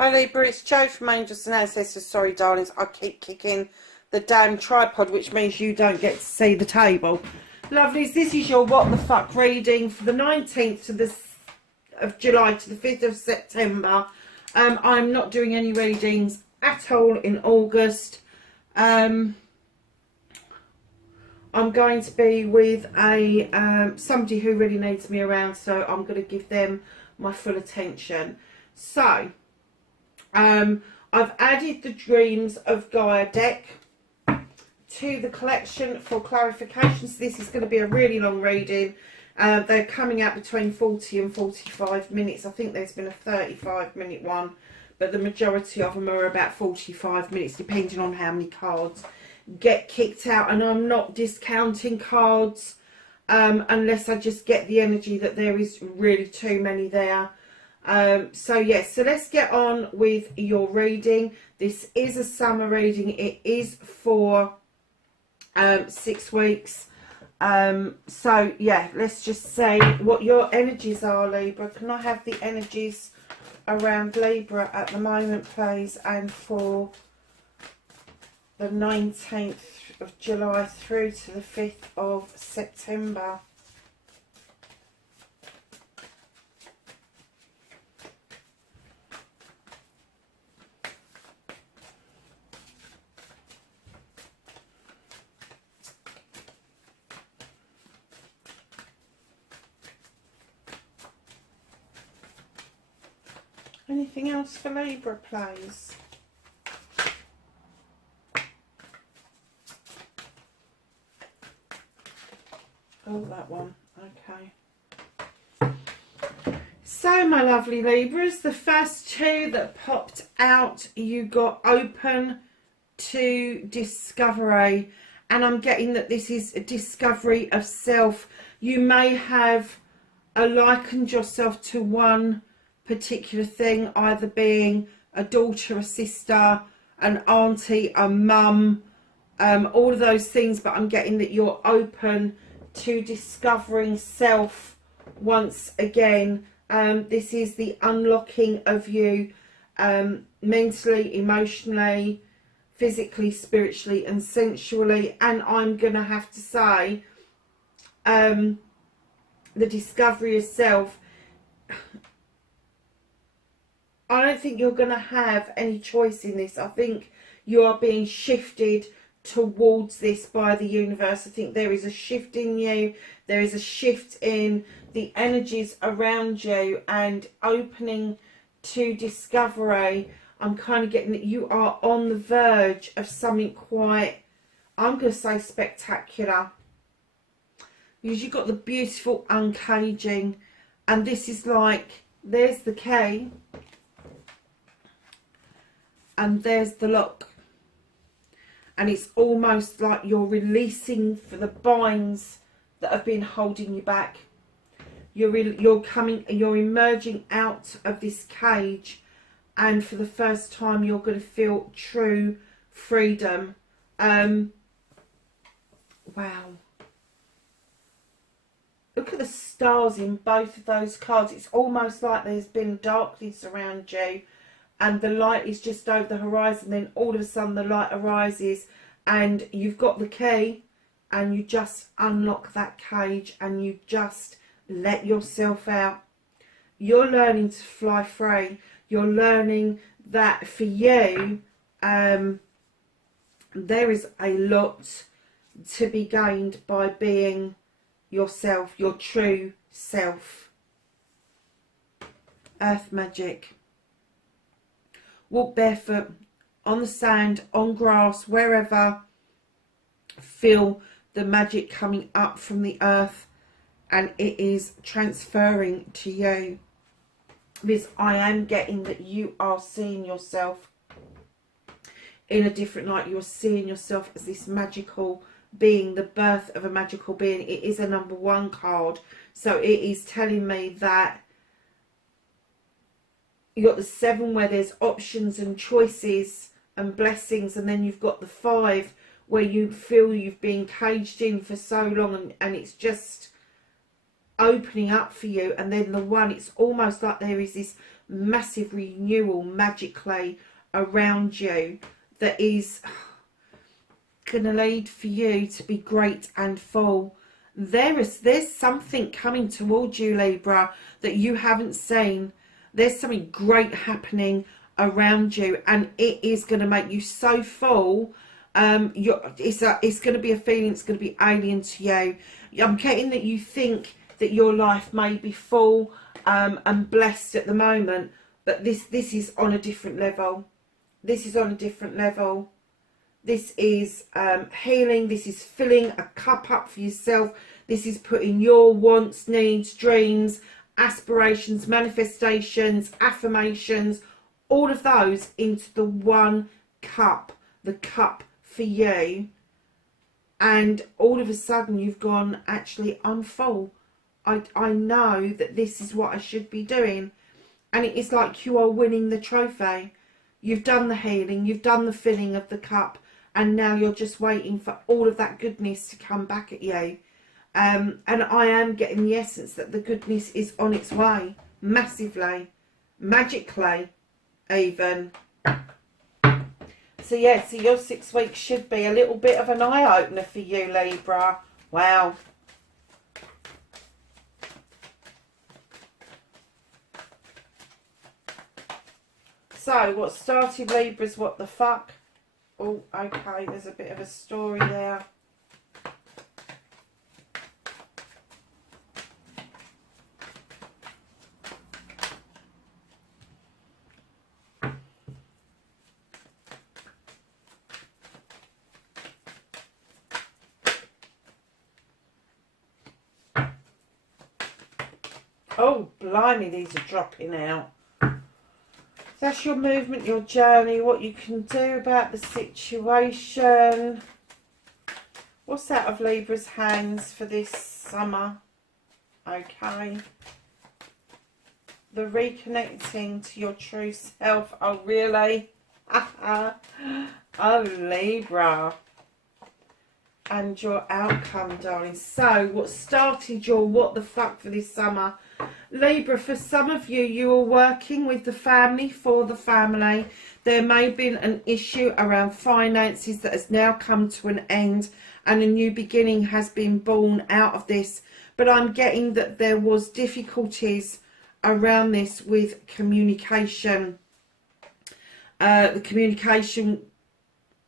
Hi Libra, it's Jo from Angels and Ancestors. Sorry darlings, I keep kicking the damn tripod, which means you don't get to see the table. Lovelies, this is your what the fuck reading for the 19th of July to the 5th of September. I'm not doing any readings at all in August. I'm going to be with somebody who really needs me around, so I'm going to give them my full attention. So I've added the Dreams of Gaia deck to the collection for clarifications. This is going to be a really long reading. They're coming out between 40 and 45 minutes. I think there's been a 35-minute one, but the majority of them are about 45 minutes, depending on how many cards get kicked out. And I'm not discounting cards unless I just get the energy that there is really too many there. So yes, so let's get on with your reading. This is a summer reading. It is for 6 weeks. So yeah, let's just say what your energies are, Libra. Can I have the energies around Libra at the moment, please, and for the 19th of July through to the 5th of September? Anything else for Libra, please? Oh, that one. Okay. So, my lovely Libras, the first two that popped out, you got open to discovery. And I'm getting that this is a discovery of self. You may have likened yourself to one particular thing, either being a daughter, a sister, an auntie, a mum, all of those things, but I'm getting that you're open to discovering self once again. This is the unlocking of you mentally, emotionally, physically, spiritually and sensually. And I'm gonna have to say the discovery of self, I don't think you're going to have any choice in this. I think you are being shifted towards this by the universe. I think there is a shift in you. There is a shift in the energies around you and opening to discovery. I'm kind of getting that you are on the verge of something quite, I'm going to say, spectacular. Because you've got the beautiful uncaging. And this is like, there's the key. And there's the lock, and it's almost like you're releasing for the binds that have been holding you back. You're emerging out of this cage, and for the first time you're going to feel true freedom. Wow, look at the stars in both of those cards. It's almost like there's been darkness around you, and the light is just over the horizon. Then all of a sudden the light arises and you've got the key, and you just unlock that cage and you just let yourself out. You're learning to fly free. You're learning that for you there is a lot to be gained by being yourself, your true self. Earth magic. Walk barefoot, on the sand, on grass, wherever. Feel the magic coming up from the earth, and it is transferring to you. Because I am getting that you are seeing yourself in a different light. You're seeing yourself as this magical being, the birth of a magical being. It is a number 1 card, so it is telling me that you got the 7 where there's options and choices and blessings, and then you've got the 5 where you feel you've been caged in for so long, and it's just opening up for you, and then the one, it's almost like there is this massive renewal magically around you that is going to lead for you to be great and full. There's something coming towards you, Libra, that you haven't seen. There's something great happening around you, and it is going to make you so full. It's going to be a feeling, it's going to be alien to you. I'm getting that you think that your life may be full and blessed at the moment, but this is on a different level. This is on a different level. This is healing. This is filling a cup up for yourself. This is putting your wants, needs, dreams, aspirations, manifestations, affirmations, all of those into the one cup, the cup for you. And all of a sudden you've gone, actually, I'm full. I know that this is what I should be doing. And it is like you are winning the trophy. You've done the healing, you've done the filling of the cup, and now you're just waiting for all of that goodness to come back at you. And I am getting the essence that the goodness is on its way, massively, magically even. So yeah, so your 6 weeks should be a little bit of an eye-opener for you, Libra. Wow. So, what started Libra's what the fuck? Oh, okay, there's a bit of a story there. Oh, blimey, these are dropping out. That's your movement, your journey, what you can do about the situation. What's out of Libra's hands for this summer? Okay. The reconnecting to your true self. Oh, really? Oh, Libra. And your outcome, darling. So, what started your what the fuck for this summer? Libra, for some of you, you are working with the family, for the family. There may have been an issue around finances that has now come to an end, and a new beginning has been born out of this. But I'm getting that there was difficulties around this with communication. The communication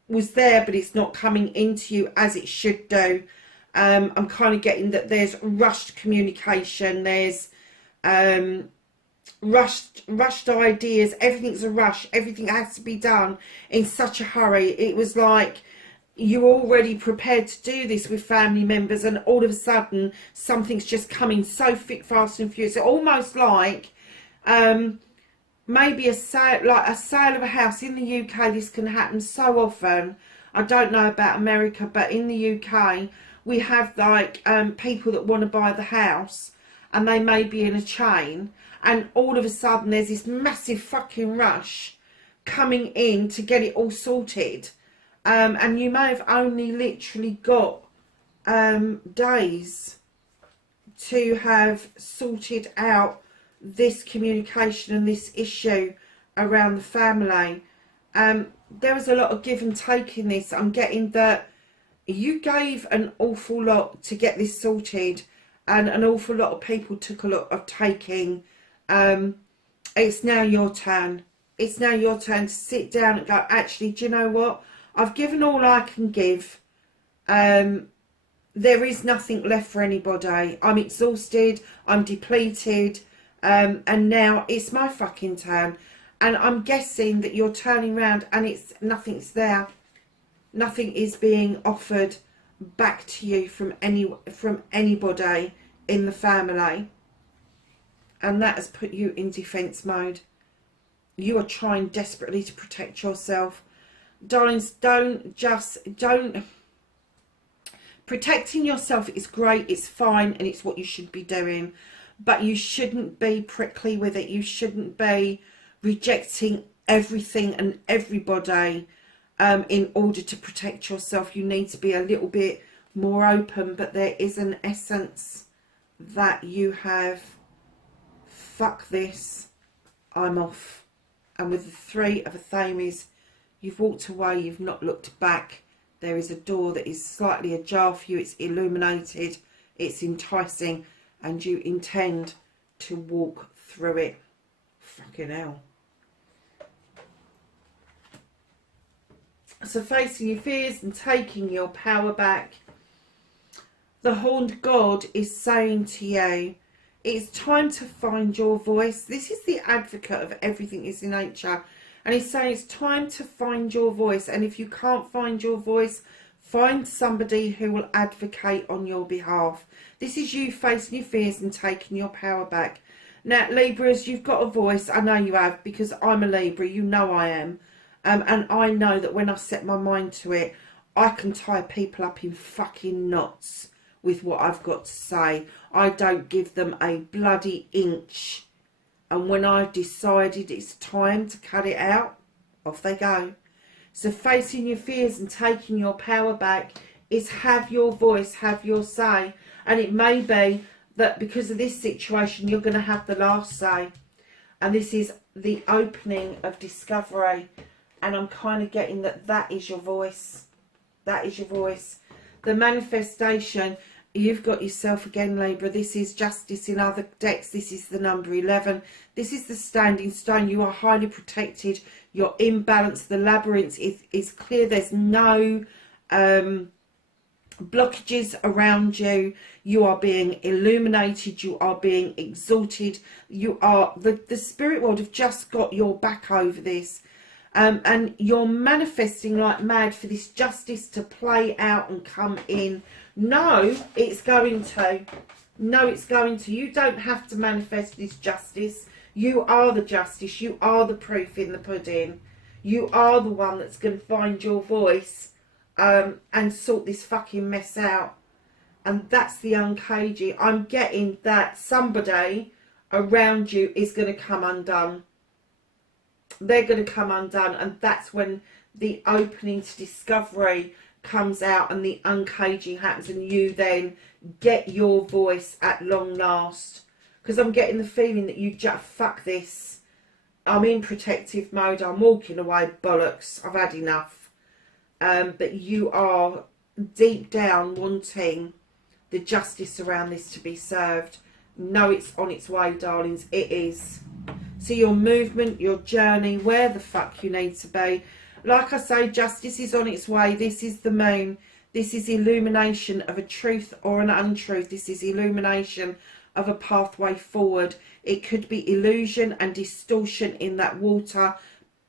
was there, but it's not coming into you as it should do. I'm kind of getting that there's rushed communication, there's rushed ideas, everything's a rush, everything has to be done in such a hurry. It was like you're already prepared to do this with family members, and all of a sudden something's just coming so thick, fast and furious. Almost like maybe a sale of a house in the UK. This can happen so often. I don't know about America, but in the UK we have like people that want to buy the house, and they may be in a chain, and all of a sudden there's this massive fucking rush coming in to get it all sorted, and you may have only literally got days to have sorted out this communication and this issue around the family. There was a lot of give and take in this. I'm getting that you gave an awful lot to get this sorted, and an awful lot of people took a lot of taking. It's now your turn. It's now your turn to sit down and go, actually, do you know what? I've given all I can give. There is nothing left for anybody. I'm exhausted. I'm depleted. And now it's my fucking turn. And I'm guessing that you're turning around and it's nothing's there. Nothing is being offered back to you from anybody in the family. And that has put you in defense mode. You are trying desperately to protect yourself. Darlings, don't. Protecting yourself is great, it's fine, and it's what you should be doing. But you shouldn't be prickly with it. You shouldn't be rejecting everything and everybody in order to protect yourself. You need to be a little bit more open, but there is an essence that you have, fuck this, I'm off. And with the Three of Athames, you've walked away, you've not looked back. There is a door that is slightly ajar for you, it's illuminated, it's enticing, and you intend to walk through it. Fucking hell. So facing your fears and taking your power back, the Horned God is saying to you, it's time to find your voice. This is the advocate of everything is in nature. And he's saying it's time to find your voice. And if you can't find your voice, find somebody who will advocate on your behalf. This is you facing your fears and taking your power back. Now, Libras, you've got a voice. I know you have, because I'm a Libra. You know I am. And I know that when I set my mind to it, I can tie people up in fucking knots with what I've got to say. I don't give them a bloody inch. And when I've decided it's time to cut it out, off they go. So facing your fears and taking your power back is have your voice, have your say. And it may be that because of this situation, you're going to have the last say. And this is the opening of discovery. And I'm kind of getting that is your voice. That is your voice. The manifestation, you've got yourself again, Libra. This is Justice in other decks. This is the number 11. This is the Standing Stone. You are highly protected. You're in balance. The labyrinth is clear. There's no blockages around you. You are being illuminated. You are being exalted. You are, the spirit world have just got your back over this. And you're manifesting like mad for this justice to play out and come in. No, it's going to. No, it's going to. You don't have to manifest this justice. You are the justice. You are the proof in the pudding. You are the one that's going to find your voice and sort this fucking mess out. And that's the uncaging. I'm getting that somebody around you is going to come undone. They're going to come undone, and that's when the opening to discovery comes out and the uncaging happens, and you then get your voice at long last. Because I'm getting the feeling that you just, fuck this, I'm in protective mode, I'm walking away, bollocks, I've had enough. But you are deep down wanting the justice around this to be served. No, it's on its way, darlings, it is. So your movement, your journey, where the fuck you need to be. Like I say, justice is on its way. This is the moon. This is illumination of a truth or an untruth. This is illumination of a pathway forward. It could be illusion and distortion in that water.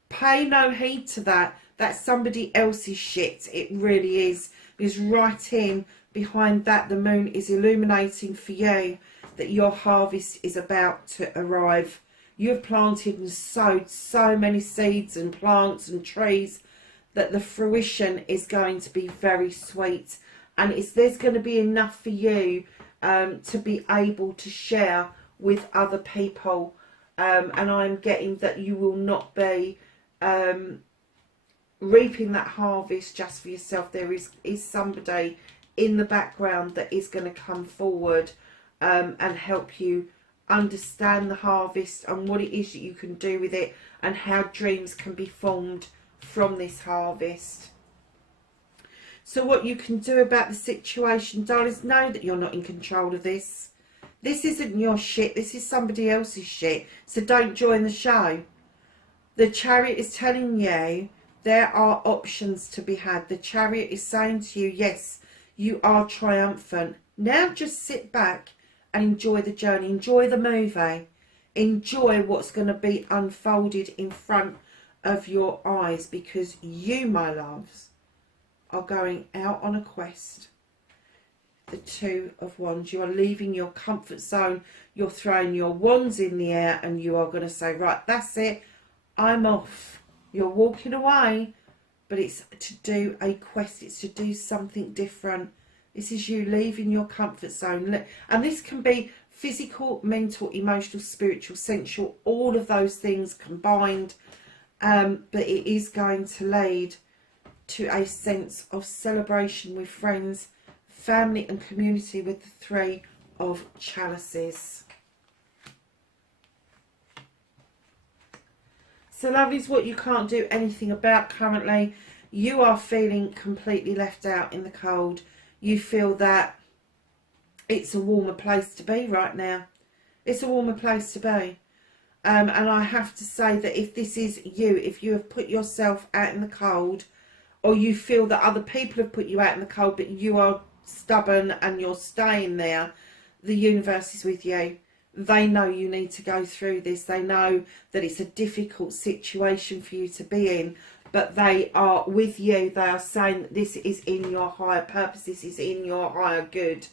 Pay no heed to that. That's somebody else's shit. It really is. Because right in behind that, the moon is illuminating for you that your harvest is about to arrive. You've planted and sowed so many seeds and plants and trees that the fruition is going to be very sweet. And there's going to be enough for you to be able to share with other people. And I'm getting that you will not be reaping that harvest just for yourself. There is somebody in the background that is going to come forward and help you understand the harvest and what it is that you can do with it, and how dreams can be formed from this harvest. So what you can do about the situation, darlings, know that you're not in control of this. This isn't your shit, this is somebody else's shit. So don't join the show. The Chariot is telling you there are options to be had. The Chariot is saying to you, yes, you are triumphant. Now just sit back and enjoy the journey, enjoy the movie, enjoy what's going to be unfolded in front of your eyes, because you, my loves, are going out on a quest. The Two of Wands, you are leaving your comfort zone, you're throwing your wands in the air, and you are going to say, right, that's it, I'm off. You're walking away, but it's to do a quest, it's to do something different. This is you leaving your comfort zone. And this can be physical, mental, emotional, spiritual, sensual, all of those things combined. But it is going to lead to a sense of celebration with friends, family and community with the Three of Chalices. So lovelies, what you can't do anything about currently, you are feeling completely left out in the cold. You feel that it's a warmer place to be right now. It's a warmer place to be. And I have to say that if this is you, if you have put yourself out in the cold, or you feel that other people have put you out in the cold, but you are stubborn and you're staying there, the universe is with you. They know you need to go through this. They know that it's a difficult situation for you to be in, but they are with you. They are saying that this is in your higher purpose. This is in your higher good.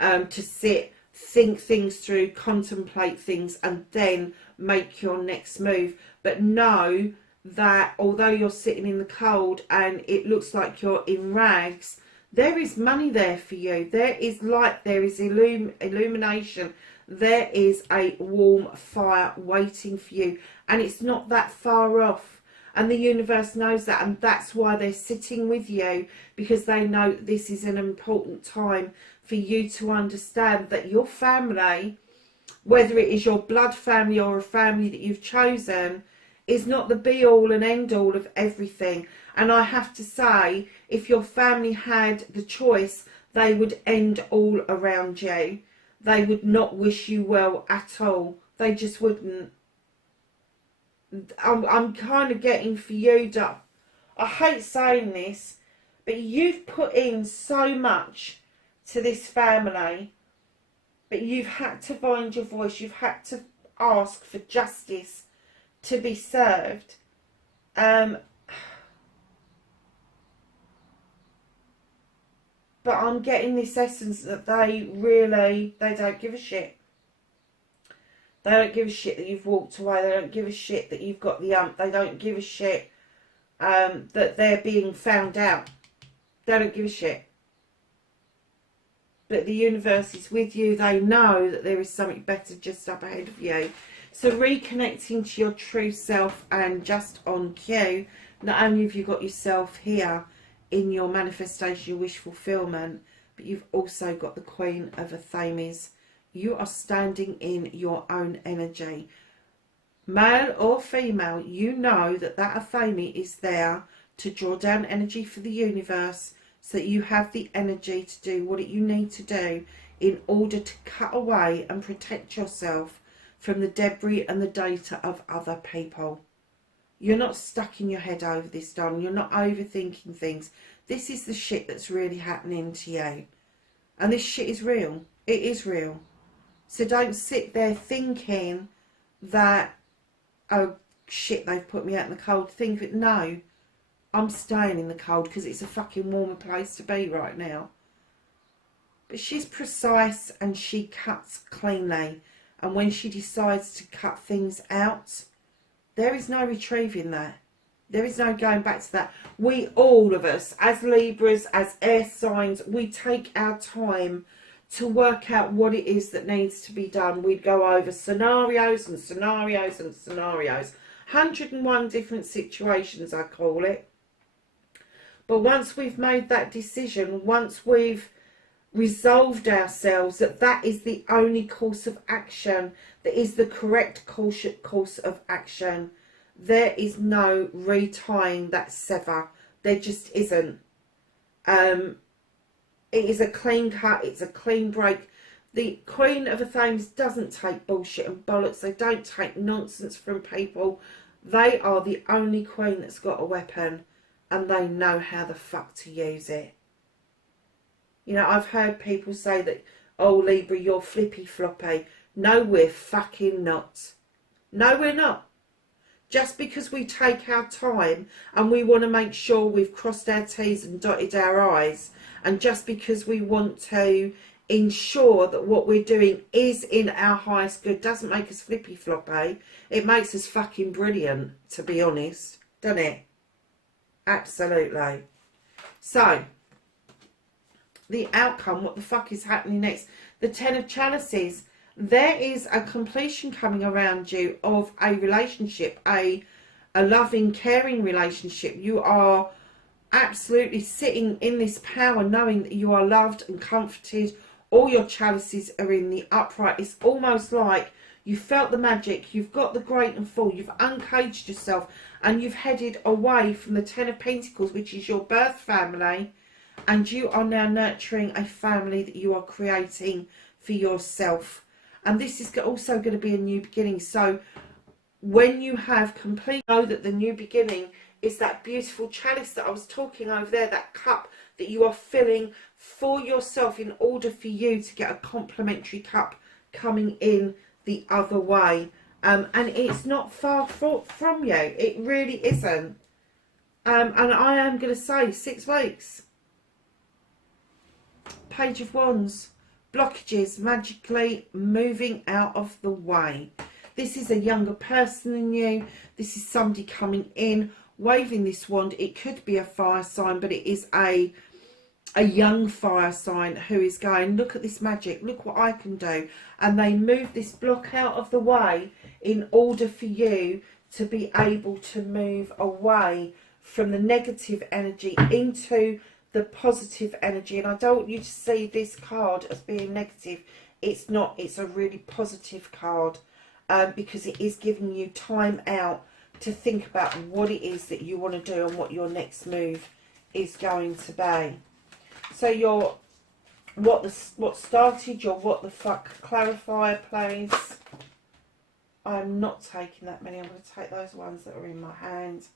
To sit, think things through, contemplate things, and then make your next move. But know that although you're sitting in the cold and it looks like you're in rags, there is money there for you. There is light. There is illumination. There is a warm fire waiting for you, and it's not that far off, and the universe knows that, and that's why they're sitting with you, because they know that this is an important time for you to understand that your family, whether it is your blood family or a family that you've chosen, is not the be all and end all of everything. And I have to say, if your family had the choice, they would end all around you. They would not wish you well at all. They just wouldn't. I'm kind of getting for you, I hate saying this, but you've put in so much to this family, but you've had to find your voice. You've had to ask for justice to be served. But I'm getting this essence that they don't give a shit. They don't give a shit that you've walked away. They don't give a shit that you've got the ump. They don't give a shit that they're being found out. They don't give a shit. But the universe is with you. They know that there is something better just up ahead of you. So reconnecting to your true self, and just on cue, not only have you got yourself here in your manifestation, your wish fulfillment, but you've also got the Queen of Athames. You are standing in your own energy. Male or female, you know that that Athame is there to draw down energy for the universe, so that you have the energy to do what you need to do in order to cut away and protect yourself from the debris and the data of other people. You're not stuck in your head over this, darling. You're not overthinking things. This is the shit that's really happening to you. And this shit is real. It is real. So don't sit there thinking that, oh shit, they've put me out in the cold. Think of it, no. I'm staying in the cold because it's a fucking warmer place to be right now. But she's precise and she cuts cleanly. And when she decides to cut things out, there is no retrieving that. There is no going back to that. We, all of us, as Libras, as air signs, we take our time to work out what it is that needs to be done. We'd go over scenarios and scenarios and scenarios. 101 different situations, I call it. But once we've made that decision, once we've resolved ourselves that that is the only course of action, that is the correct course of action, there is no retying that sever. There just isn't. It is a clean cut. It's a clean break. The Queen of Athames doesn't take bullshit and bollocks. They don't take nonsense from people. They are the only queen that's got a weapon, and they know how the fuck to use it. You know, I've heard people say that, oh, Libra, you're flippy floppy. No, we're fucking not. No, we're not. Just because we take our time and we want to make sure we've crossed our T's and dotted our I's, and just because we want to ensure that what we're doing is in our highest good, doesn't make us flippy floppy. It makes us fucking brilliant, to be honest, doesn't it? Absolutely. So, the outcome, what the fuck is happening next? The Ten of Chalices. There is a completion coming around you of a relationship, a loving, caring relationship. You are absolutely sitting in this power, knowing that you are loved and comforted All your chalices are in the upright. It's almost like you felt the magic, you've got the great and full, you've uncaged yourself, and you've headed away from the Ten of Pentacles, which is your birth family, and you are now nurturing a family that you are creating for yourself. And this is also going to be a new beginning. So when you have complete, know that the new beginning is that beautiful chalice that I was talking over there, that cup that you are filling for yourself in order for you to get a complementary cup coming in the other way. And it's not far from you. It really isn't. And I am going to say 6 weeks. Page of Wands. Blockages magically moving out of the way. This is a younger person than you. This is somebody coming in, waving this wand. It could be a fire sign, but it is a young fire sign who is going, look at this magic, look what I can do. And they move this block out of the way in order for you to be able to move away from the negative energy into the positive energy. And I don't want you to see this card as being negative. It's not. It's a really positive card, because it is giving you time out to think about what it is that you want to do and what your next move is going to be. So your what started your what the fuck clarifier, please. I'm not taking that many. I'm going to take those ones that are in my hand.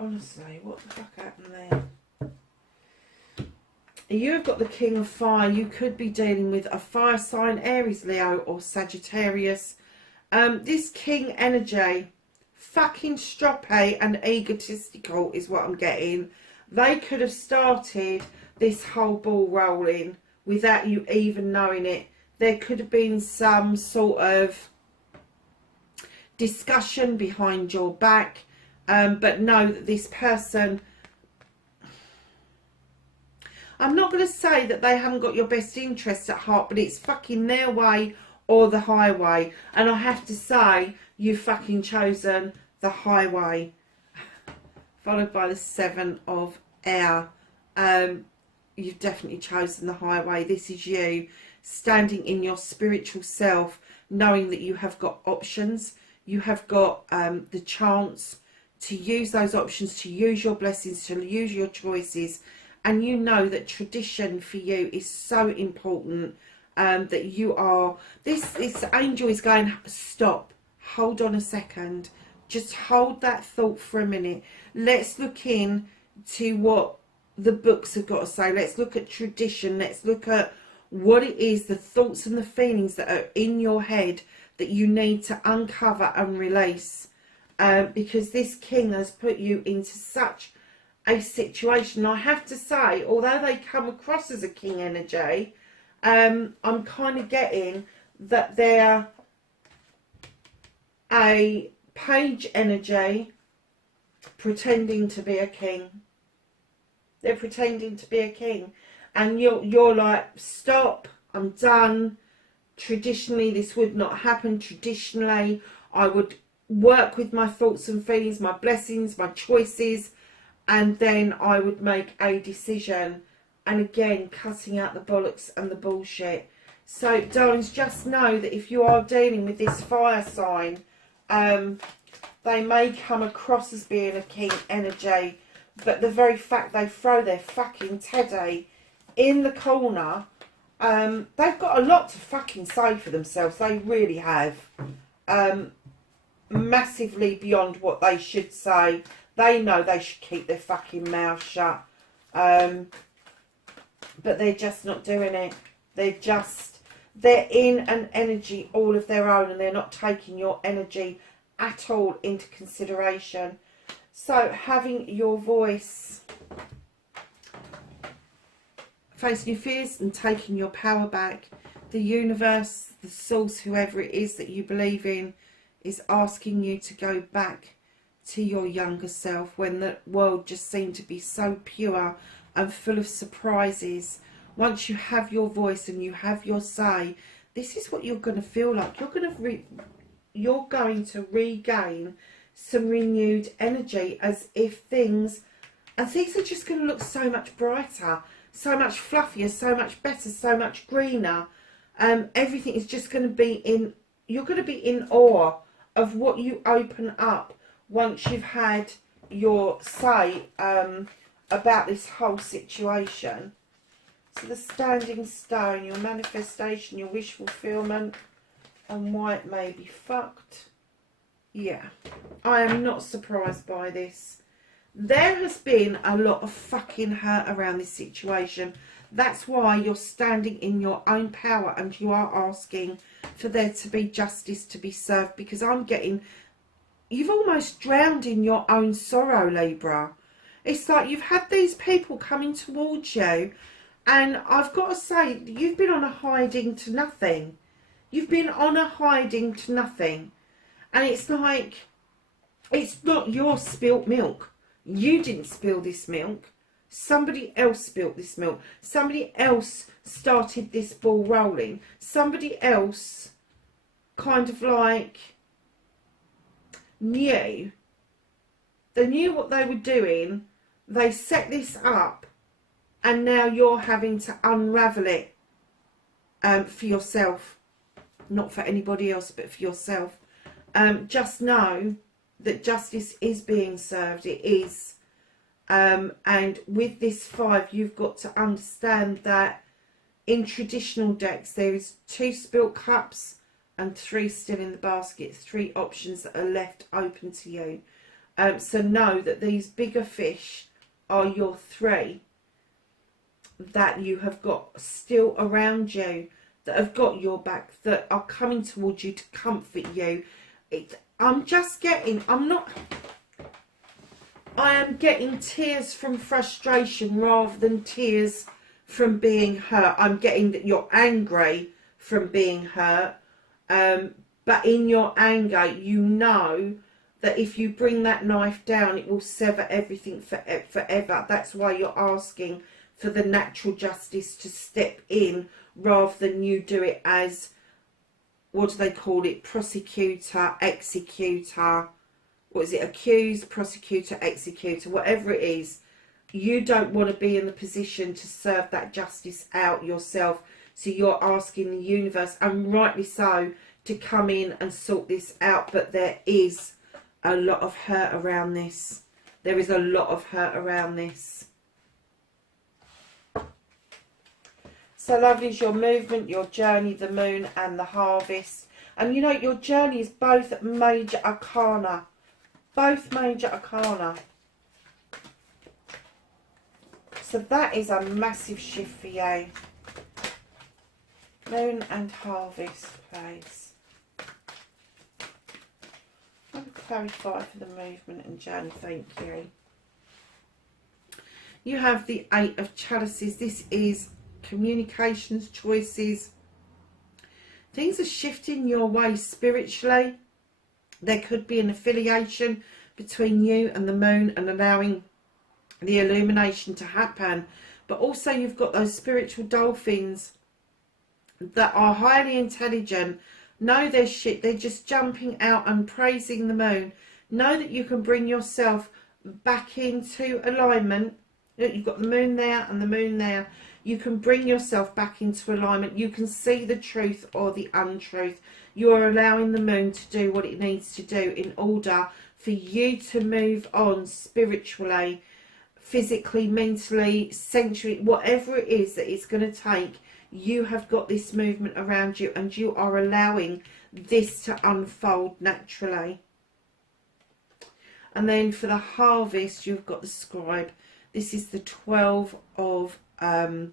Honestly, what the fuck happened there? You've got the King of Fire. You could be dealing with a fire sign, Aries, Leo or Sagittarius. This King energy, fucking stroppy and egotistical is what I'm getting. They could have started this whole ball rolling without you even knowing it. There could have been some sort of discussion behind your back. But know that this person, I'm not going to say that they haven't got your best interests at heart, but it's fucking their way or the highway. And I have to say, you've fucking chosen the highway. Followed by the 7 of Air. You've definitely chosen the highway. This is you standing in your spiritual self, knowing that you have got options. You have got the chance to use those options, to use your blessings, to use your choices. And you know that tradition for you is so important, that you are, this angel is going, stop, hold on a second, just hold that thought for a minute. Let's look in to what the books have got to say. Let's look at tradition. Let's look at what it is, the thoughts and the feelings that are in your head that you need to uncover and release. Because this king has put you into such a situation. I have to say, although they come across as a king energy, I'm kind of getting that they're a page energy pretending to be a king. They're pretending to be a king. And you're like, stop, I'm done. Traditionally, this would not happen. Traditionally, I would work with my thoughts and feelings, my blessings, my choices, and then I would make a decision. And again, cutting out the bollocks and the bullshit. So, darlings, just know that if you are dealing with this fire sign, they may come across as being a king energy, but the very fact they throw their fucking teddy in the corner, they've got a lot to fucking say for themselves. They really have. Massively beyond what they should say. They know they should keep their fucking mouth shut. But they're just not doing it. They're in an energy all of their own, and they're not taking your energy at all into consideration. So having your voice, facing your fears and taking your power back. The universe, the source, whoever it is that you believe in, is asking you to go back to your younger self when the world just seemed to be so pure and full of surprises. Once you have your voice and you have your say, this is what you're going to feel like. You're going to regain some renewed energy, as if things are just going to look so much brighter, so much fluffier, so much better, so much greener. Everything is just going to be in, you're going to be in awe of what you open up once you've had your say about this whole situation. So the standing stone, your manifestation, your wish fulfillment, and why it may be fucked. Yeah, I am not surprised by this. There has been a lot of fucking hurt around this situation. That's why you're standing in your own power and you are asking for there to be justice to be served, because I'm getting, you've almost drowned in your own sorrow, Libra. It's like you've had these people coming towards you, and I've got to say, you've been on a hiding to nothing. You've been on a hiding to nothing. And it's like, it's not your spilt milk. You didn't spill this milk. Somebody else spilt this milk. Somebody else started this ball rolling. Somebody else kind of like knew. They knew what they were doing. They set this up. And now you're having to unravel it for yourself. Not for anybody else, but for yourself. Just know that justice is being served. It is. And with this 5, you've got to understand that in traditional decks, there is 2 spilt cups and 3 still in the basket. 3 options that are left open to you. So know that these bigger fish are your 3 that you have got still around you, that have got your back, that are coming towards you to comfort you. I'm just getting, I am getting tears from frustration rather than tears from being hurt. I'm getting that you're angry from being hurt. But in your anger, you know that if you bring that knife down, it will sever everything forever. That's why you're asking for the natural justice to step in rather than you do it as, what do they call it, prosecutor, executor, what is it, accused, prosecutor, executor, whatever it is. You don't want to be in the position to serve that justice out yourself. So you're asking the universe, and rightly so, to come in and sort this out. But there is a lot of hurt around this. There is a lot of hurt around this. So lovely is your movement, your journey, the moon and the harvest. And you know, your journey is both major arcana. Both major arcana. So that is a massive shift for you. Moon and harvest, please. I'll clarify for the movement and journey, thank you. You have the 8 of chalices. This is communications, choices. Things are shifting your way spiritually. There could be an affiliation between you and the moon and allowing the illumination to happen. But also you've got those spiritual dolphins that are highly intelligent. Know their shit. They're just jumping out and praising the moon. Know that you can bring yourself back into alignment. Look, you've got the moon there and the moon there. You can bring yourself back into alignment. You can see the truth or the untruth. You are allowing the moon to do what it needs to do in order for you to move on spiritually, physically, mentally, sensually, whatever it is that it's going to take. You have got this movement around you and you are allowing this to unfold naturally. And then for the harvest, you've got the scribe. This is the 12 of air.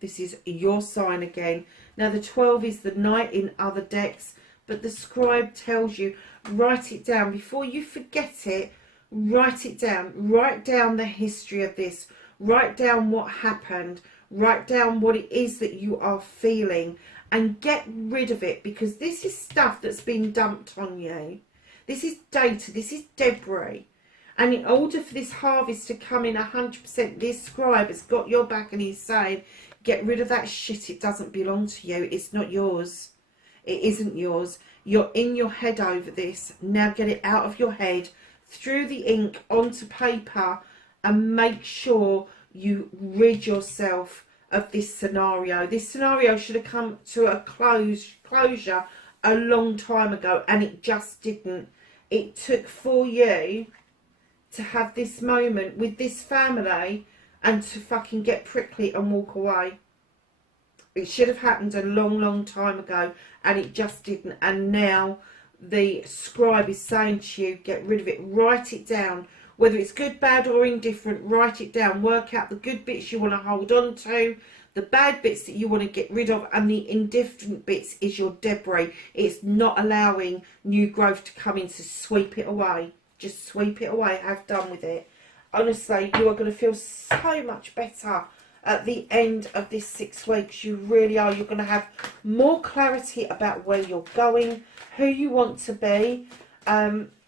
This is your sign again. Now the 12 is the knight in other decks, but the scribe tells you, write it down before you forget it. Write it down. Write down the history of this. Write down what happened. Write down what it is that you are feeling and get rid of it, because this is stuff that's been dumped on you. This is data. This is debris. And in order for this harvest to come in 100%, this scribe has got your back and he's saying, get rid of that shit. It doesn't belong to you. It's not yours. It isn't yours. You're in your head over this. Now get it out of your head, through the ink onto paper, and make sure you rid yourself of this scenario. This scenario should have come to a closure a long time ago, and it just didn't. It took for you to have this moment with this family and to fucking get prickly and walk away. It should have happened a long time ago, and it just didn't. And now the scribe is saying to you, get rid of it, write it down. Whether it's good, bad or indifferent, write it down. Work out the good bits you want to hold on to, the bad bits that you want to get rid of, and the indifferent bits is your debris. It's not allowing new growth to come in, so sweep it away. Just sweep it away, have done with it. Honestly, you are going to feel so much better at the end of this 6 weeks. You really are. You're going to have more clarity about where you're going, who you want to be.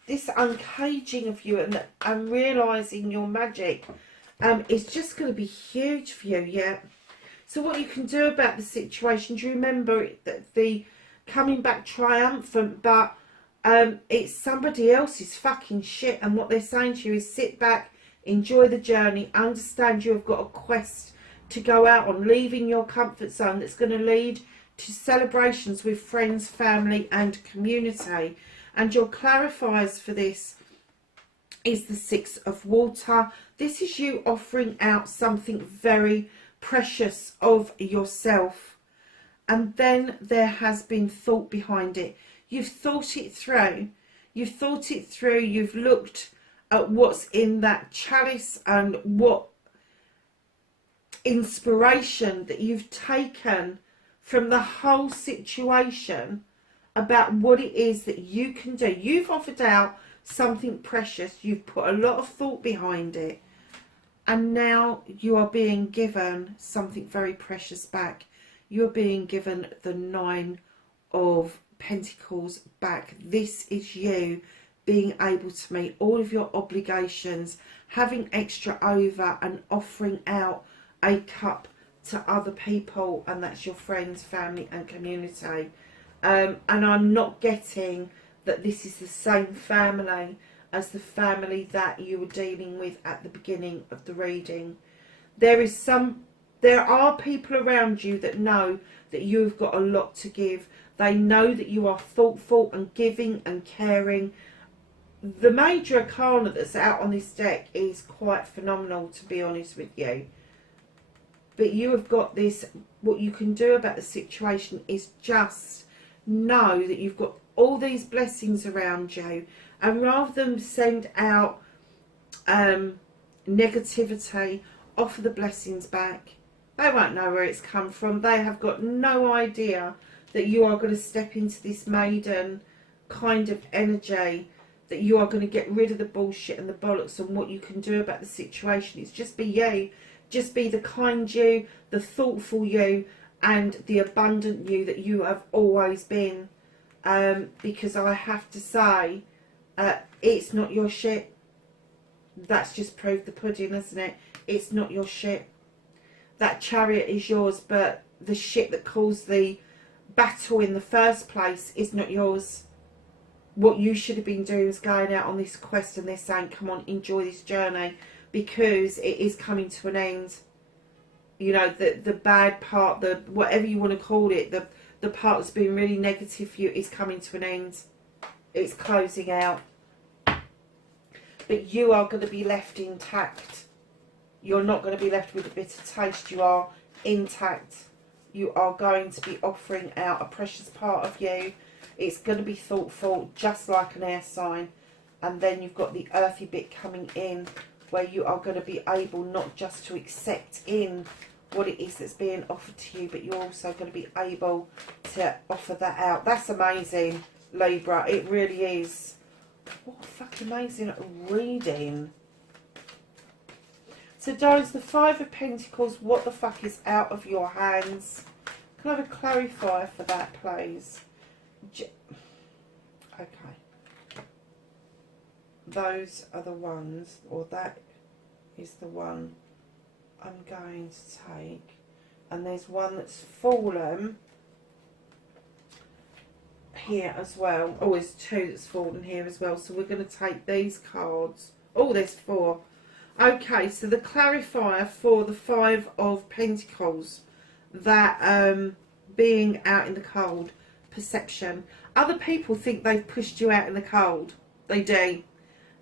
This uncaging of you and realising your magic is just going to be huge for you, yeah. So what you can do about the situation, do you remember that the coming back triumphant, but it's somebody else's fucking shit, and what they're saying to you is sit back, enjoy the journey, understand you have got a quest to go out on, leaving your comfort zone that's going to lead to celebrations with friends, family and community. And your clarifiers for this is the 6 of water. This is you offering out something very precious of yourself, and then there has been thought behind it. You've thought it through. You've looked at what's in that chalice and what inspiration that you've taken from the whole situation about what it is that you can do. You've offered out something precious. You've put a lot of thought behind it. And now you are being given something very precious back. You're being given the 9 of Pentacles back. This is you being able to meet all of your obligations, having extra over and offering out a cup to other people, and that's your friends, family and community. And I'm not getting that this is the same family as the family that you were dealing with at the beginning of the reading. There are people around you that know that you've got a lot to give. They know that you are thoughtful and giving and caring. The major arcana that's out on this deck is quite phenomenal, to be honest with you. But you have got this. What you can do about the situation is just know that you've got all these blessings around you, and rather than send out negativity, offer the blessings back. They won't know where it's come from. They have got no idea that you are going to step into this maiden kind of energy, that you are going to get rid of the bullshit and the bollocks, and what you can do about the situation is just be you. Just be the kind you, the thoughtful you, and the abundant you that you have always been. Because I have to say, it's not your shit. That's just proved the pudding, isn't it? It's not your shit. That chariot is yours, but the shit that caused the battle in the first place is not yours. What you should have been doing is going out on this quest, and they're saying, come on, enjoy this journey, because it is coming to an end. You know, the bad part, the whatever you want to call it, the part that's been really negative for you is coming to an end. It's closing out. But you are going to be left intact. You're not going to be left with a bitter taste. You are intact. You are going to be offering out a precious part of you. It's going to be thoughtful, just like an air sign. And then you've got the earthy bit coming in, where you are going to be able not just to accept in what it is that's being offered to you, but you're also going to be able to offer that out. That's amazing, Libra. It really is. What a fucking amazing reading. So, darlings, the 5 of Pentacles, what the fuck is out of your hands? Can I have a clarifier for that, please? Okay. Those are the ones, or that is the one I'm going to take. And there's one that's fallen. here as well. Oh, there's 2 that's fallen here as well. So we're going to take these cards. Oh, there's 4. Okay, so the clarifier for the 5 of Pentacles, that being out in the cold, perception. Other people think they've pushed you out in the cold. They do.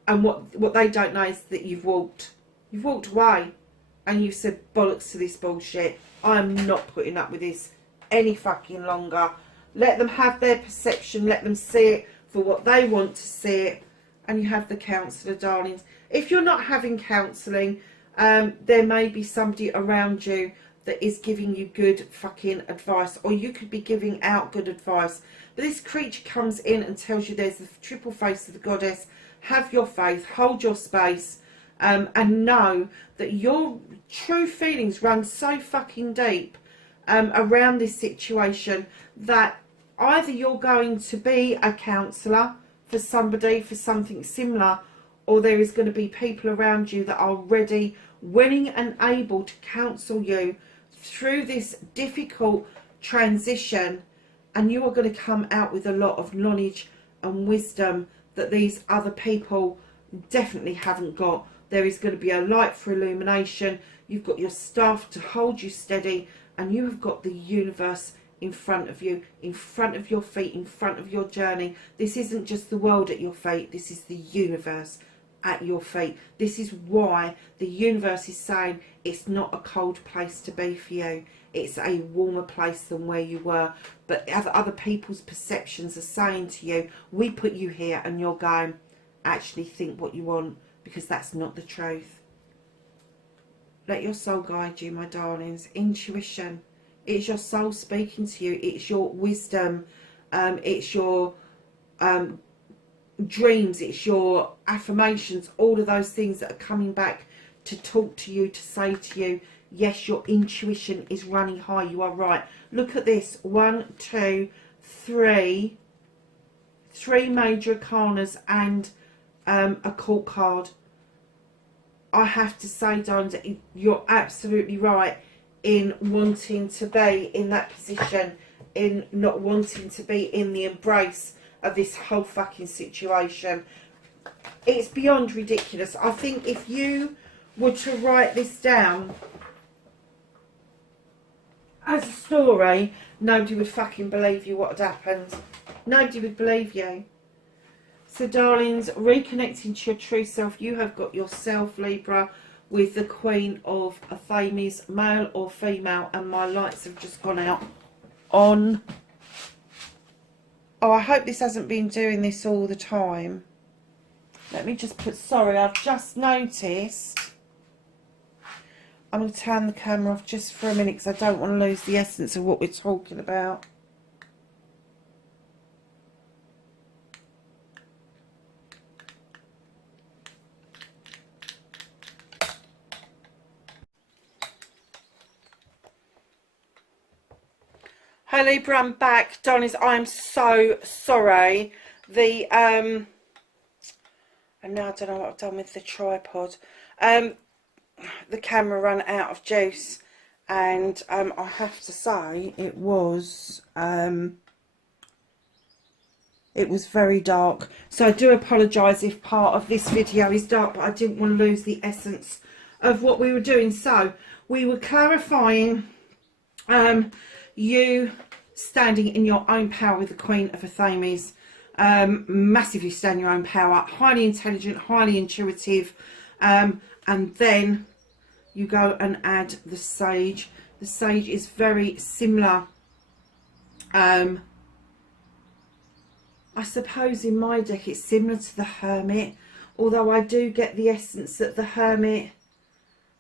And what they don't know is that you've walked away and you've said bollocks to this bullshit. I'm not putting up with this any fucking longer. Let them have their perception. Let them see it for what they want to see it. And you have the counsellor, darlings. If you're not having counselling, there may be somebody around you that is giving you good fucking advice, or you could be giving out good advice. But this creature comes in and tells you there's the triple face of the goddess. Have your faith, hold your space, and know that your true feelings run so fucking deep around this situation that either you're going to be a counsellor for somebody, for something similar, or there is going to be people around you that are ready, willing and able to counsel you through this difficult transition, and you are going to come out with a lot of knowledge and wisdom that these other people definitely haven't got. There is going to be a light for illumination. You've got your staff to hold you steady, and you have got the universe in front of you, in front of your feet, in front of your journey. This isn't just the world at your feet, this is the universe at your feet. This is why the universe is saying it's not a cold place to be for you. It's a warmer place than where you were. But other people's perceptions are saying to you, we put you here, and you're going, actually think what you want, because that's not the truth. Let your soul guide you, my darlings. Intuition. It's your soul speaking to you. It's your wisdom. It's your dreams. It's your affirmations. All of those things that are coming back to talk to you, to say to you, yes, your intuition is running high. You are right. Look at this. 1, 2, 3. 3 major arcanas and a court card. I have to say, darling, that you're absolutely right in wanting to be in that position, in not wanting to be in the embrace of this whole fucking situation. It's beyond ridiculous. I think if you were to write this down as a story, nobody would fucking believe you what had happened. Nobody would believe you. So, darlings, reconnecting to your true self, you have got yourself, Libra, with the Queen of Athames, male or female, and my lights have just gone out on. Oh, I hope this hasn't been doing this all the time. Let me just put, sorry, I've just noticed. I'm going to turn the camera off just for a minute because I don't want to lose the essence of what we're talking about. Hi Libra, I'm back. Darlings, I'm so sorry. And now I don't know what I've done with the tripod. The camera ran out of juice, and I have to say it was very dark. So I do apologise if part of this video is dark, but I didn't want to lose the essence of what we were doing. So we were clarifying you standing in your own power with the Queen of Athames, massively stand in your own power, highly intelligent, highly intuitive, and then you go and add the Sage. The Sage is very similar. I suppose in my deck it's similar to the Hermit, although I do get the essence that the Hermit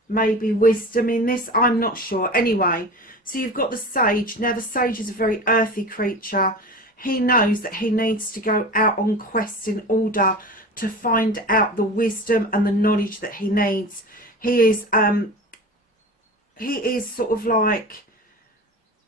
may be wisdom in this. I'm not sure. Anyway, so you've got the Sage. Now the Sage is a very earthy creature. He knows that he needs to go out on quests in order to find out the wisdom and the knowledge that he needs. He is sort of like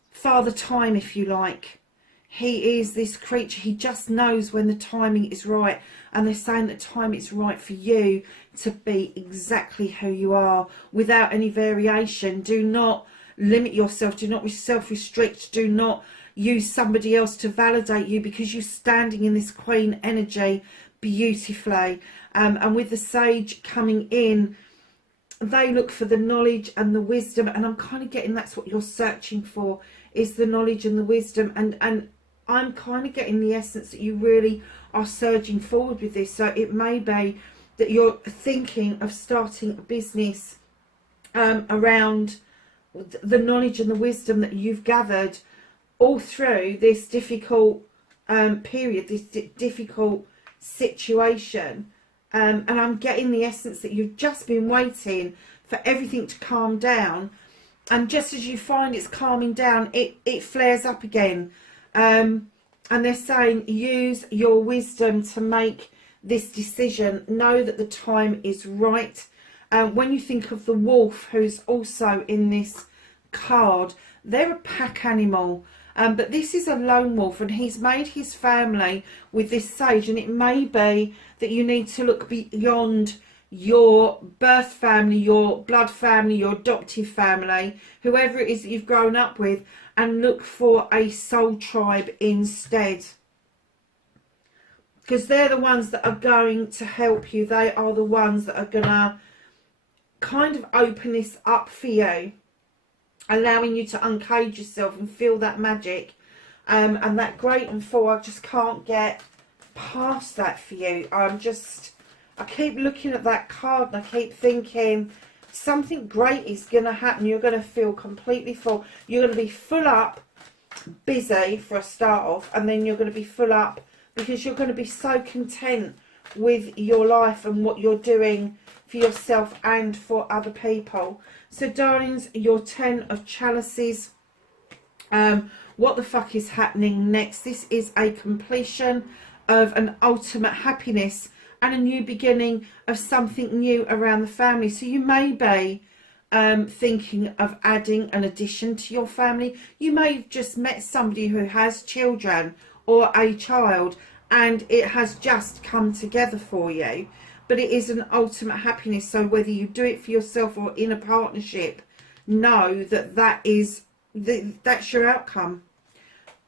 Father Time, if you like. He is this creature. He just knows when the timing is right, and they're saying that time is right for you to be exactly who you are without any variation. Do not limit yourself. Do not self-restrict. Do not use somebody else to validate you, because you're standing in this Queen energy beautifully. And with the Sage coming in, they look for the knowledge and the wisdom, and I'm kind of getting that's what you're searching for, is the knowledge and the wisdom. And I'm kind of getting the essence that you really are surging forward with this. So it may be that you're thinking of starting a business around the knowledge and the wisdom that you've gathered all through this difficult period, this difficult situation. And I'm getting the essence that you've just been waiting for everything to calm down, and just as you find it's calming down, it flares up again. And they're saying use your wisdom to make this decision. Know that the time is right. When you think of the wolf, who's also in this card, they're a pack animal. But this is a lone wolf, and he's made his family with this Sage. And it may be that you need to look beyond your birth family, your blood family, your adoptive family, whoever it is that you've grown up with, and look for a soul tribe instead. Because they're the ones that are going to help you. They are the ones that are going to kind of open this up for you, allowing you to uncage yourself and feel that magic. And that Great and Fool, I just can't get past that for you. I keep looking at that card, and I keep thinking something great is going to happen. You're going to feel completely full. You're going to be full up, busy for a start off, and then you're going to be full up because you're going to be so content with your life and what you're doing for yourself and for other people. So darlings, your 10 of Chalices. What the fuck is happening next? This is a completion of an ultimate happiness and a new beginning of something new around the family. So you may be thinking of adding an addition to your family. You may have just met somebody who has children or a child, and it has just come together for you. But it is an ultimate happiness. So whether you do it for yourself or in a partnership, know that that's your outcome.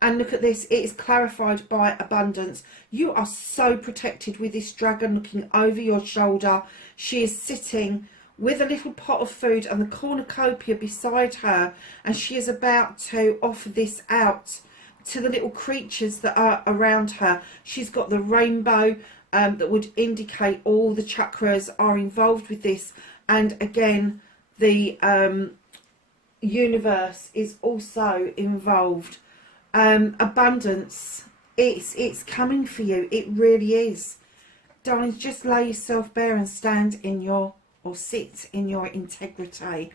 And look at this, it is clarified by abundance. You are so protected with this dragon looking over your shoulder. She is sitting with a little pot of food and the cornucopia beside her, and she is about to offer this out to the little creatures that are around her. She's got the rainbow that would indicate all the chakras are involved with this. And again, the universe is also involved. Abundance, it's coming for you. It really is. Darlings, just lay yourself bare and stand in your, or sit in your integrity.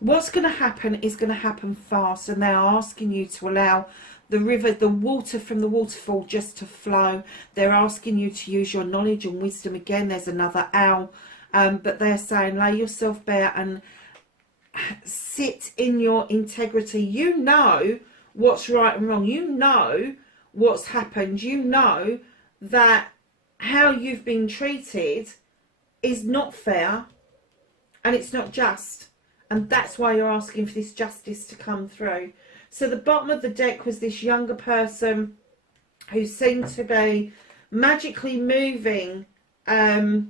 What's going to happen is going to happen fast, and they are asking you to allow the river, the water from the waterfall just to flow. They're asking you to use your knowledge and wisdom. Again, there's another owl, but they're saying lay yourself bare and sit in your integrity. You know what's right and wrong. You know what's happened. You know that how you've been treated is not fair and it's not just, and that's why you're asking for this justice to come through. So the bottom of the deck was this younger person who seemed to be magically moving a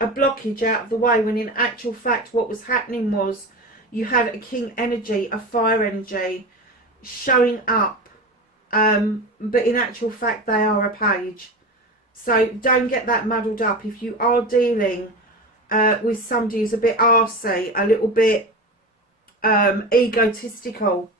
blockage out of the way, when in actual fact what was happening was you had a king energy, a fire energy showing up, but in actual fact they are a page. So don't get that muddled up. If you are dealing with somebody who's a bit arsey, a little bit egotistical,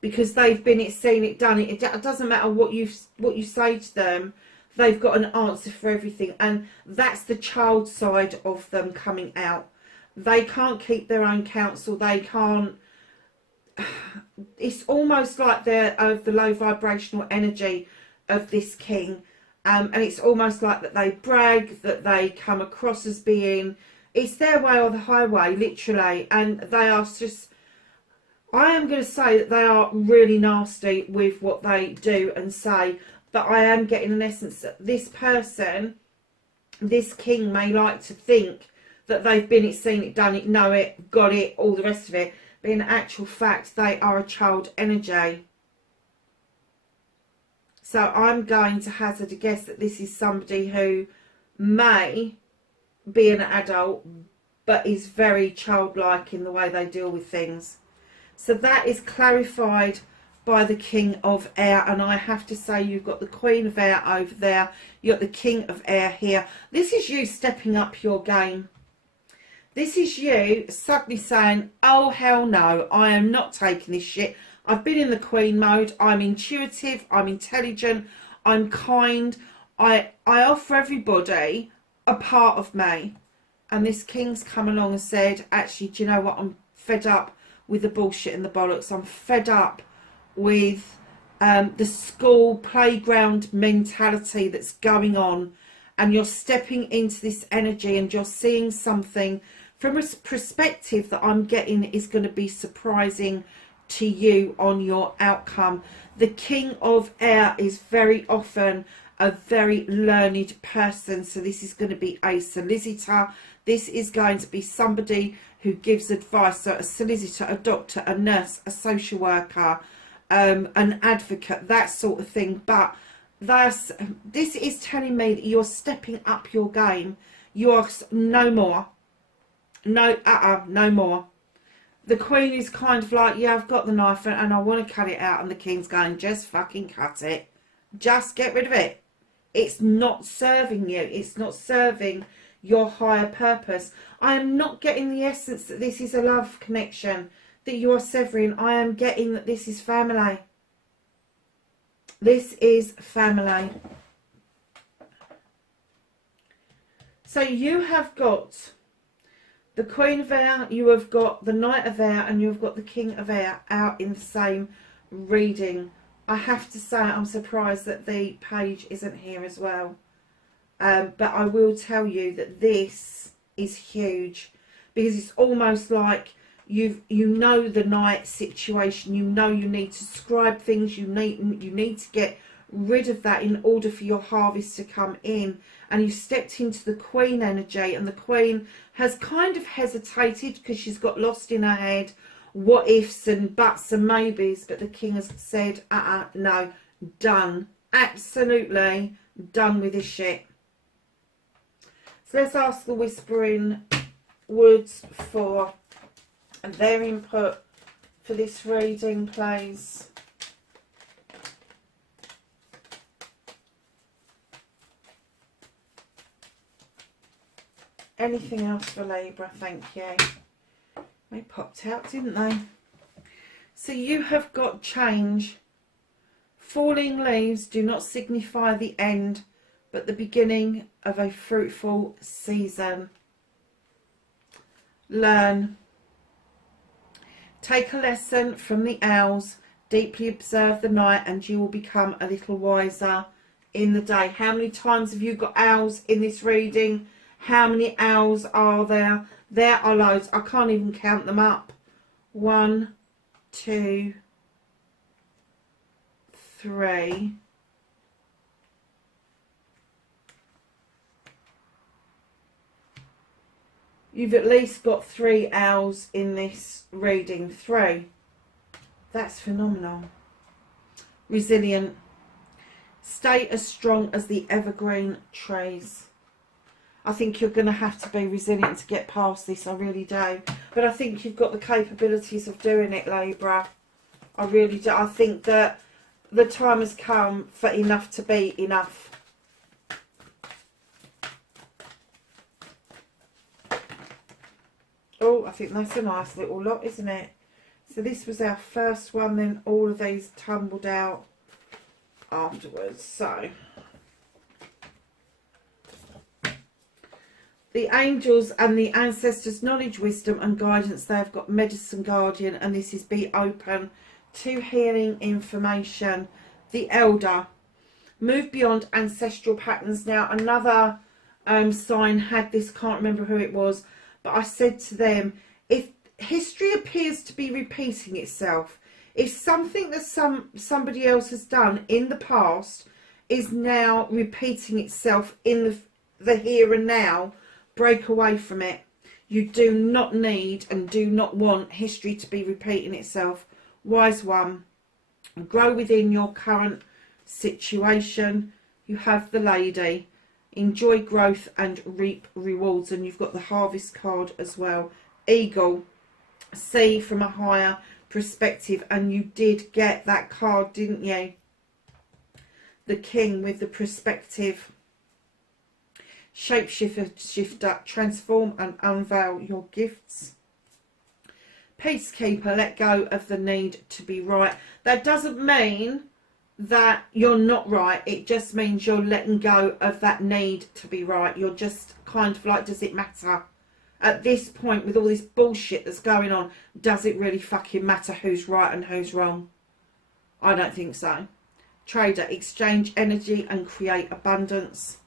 because they've been it, seen it, done it, it doesn't matter what you say to them, they've got an answer for everything. And that's the child side of them coming out. They can't keep their own counsel. They can't. It's almost like they're of the low vibrational energy of this king, and it's almost like that they brag, that they come across as being, it's their way or the highway, literally. And they are just, I am going to say that they are really nasty with what they do and say, but I am getting an essence that this person, this king, may like to think that they've been it, seen it, done it, know it, got it, all the rest of it. But in actual fact, they are a child energy. So I'm going to hazard a guess that this is somebody who may be an adult, but is very childlike in the way they deal with things. So that is clarified by the King of Air, and I have to say you've got the Queen of Air over there, you've got the King of Air here. This is you stepping up your game. This is you suddenly saying, oh hell no, I am not taking this shit. I've been in the Queen mode, I'm intuitive, I'm intelligent, I'm kind, I offer everybody a part of me. And this King's come along and said, actually, do you know what, I'm fed up with the bullshit and the bollocks. I'm fed up with the school playground mentality that's going on, and you're stepping into this energy and you're seeing something from a perspective that I'm getting is going to be surprising to you on your outcome. The King of Air is very often a very learned person, so this is going to be a solicitor. This is going to be somebody who gives advice, so a solicitor, a doctor, a nurse, a social worker, an advocate, that sort of thing. But this is telling me that you're stepping up your game. You're no more. No more. The Queen is kind of like, yeah, I've got the knife and I want to cut it out. And the King's going, just fucking cut it. Just get rid of it. It's not serving you. It's not serving your higher purpose. I am not getting the essence that this is a love connection that you are severing. I am getting that this is family. This is family. So you have got the Queen of Air, you have got the Knight of Air, and you have got the King of Air out in the same reading. I have to say I'm surprised that the page isn't here as well. But I will tell you that this is huge, because it's almost like you know the Knight situation. You know you need to scribe things. You need to get rid of that in order for your harvest to come in. And you stepped into the Queen energy, and the Queen has kind of hesitated because she's got lost in her head, what ifs and buts and maybes. But the King has said, no, done, absolutely done with this shit. So let's ask the Whispering Woods for their input for this reading, please. Anything else for Libra? Thank you. They popped out, didn't they? So you have got change. Falling leaves do not signify the end, but the beginning of a fruitful season. Learn. Take a lesson from the owls. Deeply observe the night, and you will become a little wiser in the day. How many times have you got owls in this reading? How many owls are there? There are loads. I can't even count them up. 1, 2, 3. You've at least got 3 owls in this reading. 3. That's phenomenal. Resilient. Stay as strong as the evergreen trees. I think you're going to have to be resilient to get past this. I really do. But I think you've got the capabilities of doing it, Libra. I really do. I think that the time has come for enough to be enough. Oh, I think that's a nice little lot, isn't it? So this was our first one, then all of these tumbled out afterwards. So the angels and the ancestors' knowledge, wisdom and guidance, they have got medicine guardian, and this is be open to healing information. The elder, move beyond ancestral patterns. Now another sign had this, can't remember who it was, but I said to them, if history appears to be repeating itself, if something that somebody else has done in the past is now repeating itself in the here and now, break away from it. You do not need and do not want history to be repeating itself. Wise one, grow within your current situation. You have the Lady. Enjoy growth and reap rewards. And you've got the Harvest card as well. Eagle. See from a higher perspective. And you did get that card, didn't you? The King with the perspective. Shapeshifter, transform and unveil your gifts. Peacekeeper, let go of the need to be right. That doesn't mean that you're not right. It just means you're letting go of that need to be right. You're just kind of like, does it matter? At this point, with all this bullshit that's going on, does it really fucking matter who's right and who's wrong? I don't think so. Trader, exchange energy and create abundance.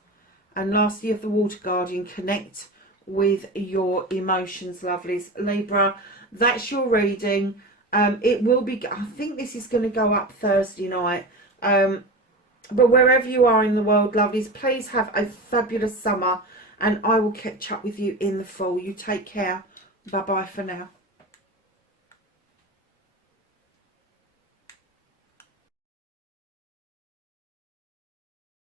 And lastly, of the Water Guardian, connect with your emotions, lovelies. Libra, that's your reading. It will be, I think this is going to go up Thursday night. But wherever you are in the world, lovelies, please have a fabulous summer. And I will catch up with you in the fall. You take care. Bye-bye for now.